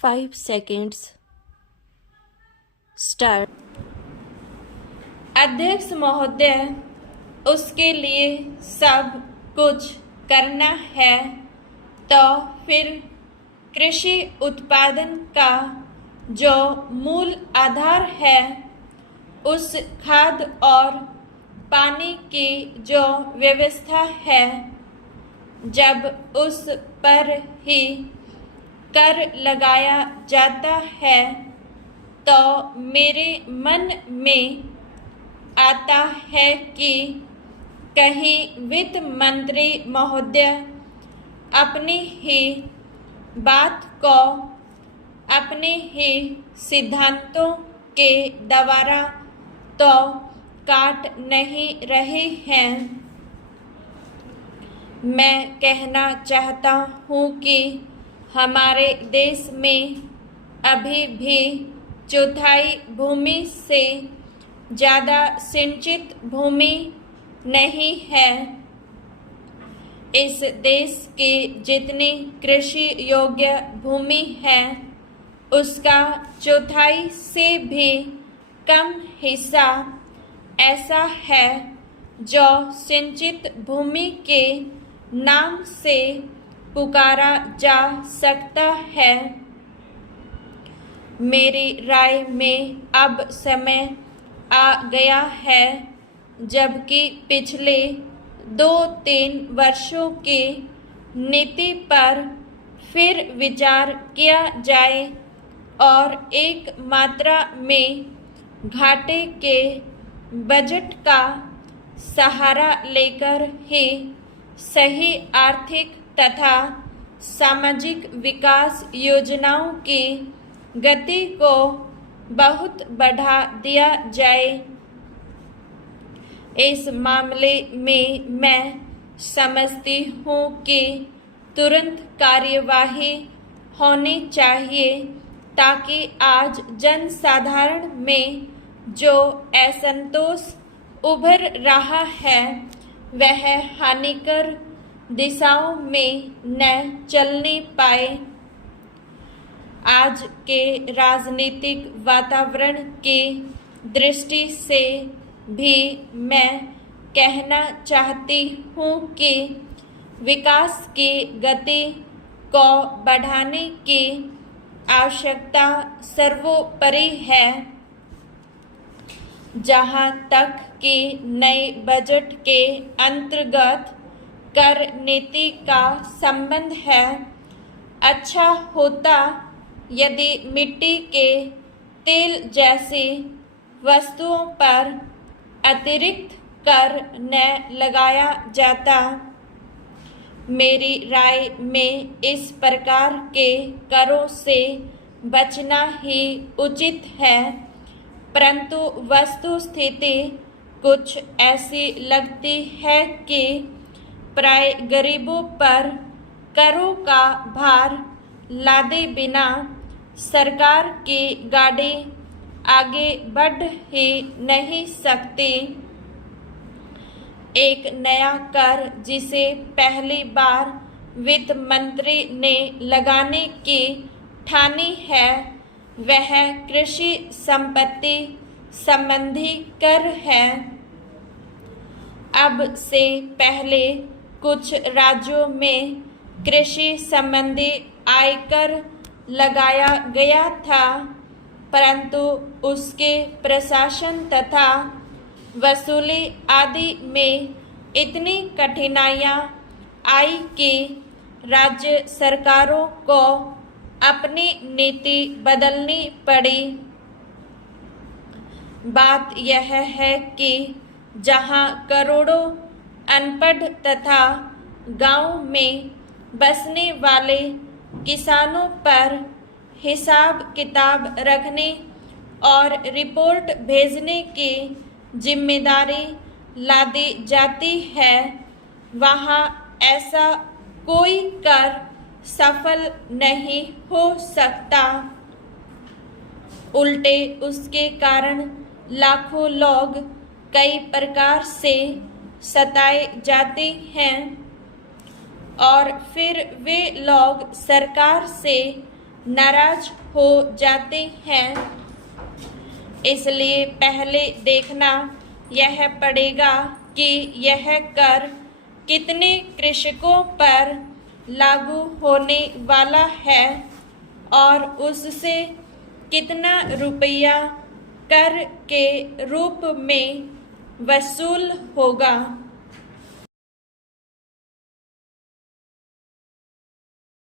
5 seconds. Start. अध्यक्ष महोदय, उसके लिए सब कुछ करना है तो फिर कृषि उत्पादन का जो मूल आधार है, उस खाद और पानी की जो व्यवस्था है, जब उस पर ही कर लगाया जाता है तो मेरे मन में आता है कि कहीं वित्त मंत्री महोदय अपनी ही बात को अपने ही सिद्धांतों के द्वारा तो काट नहीं रहे हैं। मैं कहना चाहता हूँ कि हमारे देश में अभी भी चौथाई भूमि से ज़्यादा सिंचित भूमि नहीं है। इस देश की जितनी कृषि योग्य भूमि है, उसका चौथाई से भी कम हिस्सा ऐसा है जो सिंचित भूमि के नाम से पुकारा जा सकता है। मेरी राय में अब समय आ गया है जबकि पिछले 2-3 वर्षों की नीति पर फिर विचार किया जाए और एक मात्रा में घाटे के बजट का सहारा लेकर ही सही आर्थिक तथा सामाजिक विकास योजनाओं की गति को बहुत बढ़ा दिया जाए। इस मामले में मैं समझती हूँ कि तुरंत कार्यवाही होनी चाहिए ताकि आज जनसाधारण में जो असंतोष उभर रहा है वह हानिकर दिशाओं में न चलने पाए। आज के राजनीतिक वातावरण की दृष्टि से भी मैं कहना चाहती हूँ कि विकास की गति को बढ़ाने की आवश्यकता सर्वोपरि है। जहाँ तक कि नए बजट के अंतर्गत कर नीति का संबंध है, अच्छा होता यदि मिट्टी के तेल जैसी वस्तुओं पर अतिरिक्त कर न लगाया जाता। मेरी राय में इस प्रकार के करों से बचना ही उचित है, परंतु वस्तुस्थिति कुछ ऐसी लगती है कि प्राय गरीबों पर करों का भार लादे बिना सरकार की गाड़ी आगे बढ़ ही नहीं सकती। एक नया कर जिसे पहली बार वित्त मंत्री ने लगाने की ठानी है, वह कृषि संपत्ति संबंधी कर है। अब से पहले कुछ राज्यों में कृषि संबंधी आयकर लगाया गया था, परंतु उसके प्रशासन तथा वसूली आदि में इतनी कठिनाइयां आई कि राज्य सरकारों को अपनी नीति बदलनी पड़ी। बात यह है कि जहां करोड़ों अनपढ़ तथा गांव में बसने वाले किसानों पर हिसाब किताब रखने और रिपोर्ट भेजने की जिम्मेदारी लादी जाती है, वहाँ ऐसा कोई कर सफल नहीं हो सकता। उल्टे उसके कारण लाखों लोग कई प्रकार से सताए जाते हैं और फिर वे लोग सरकार से नाराज हो जाते हैं। इसलिए पहले देखना यह पड़ेगा कि यह कर कितने कृषकों पर लागू होने वाला है और उससे कितना रुपया कर के रूप में वसूल होगा।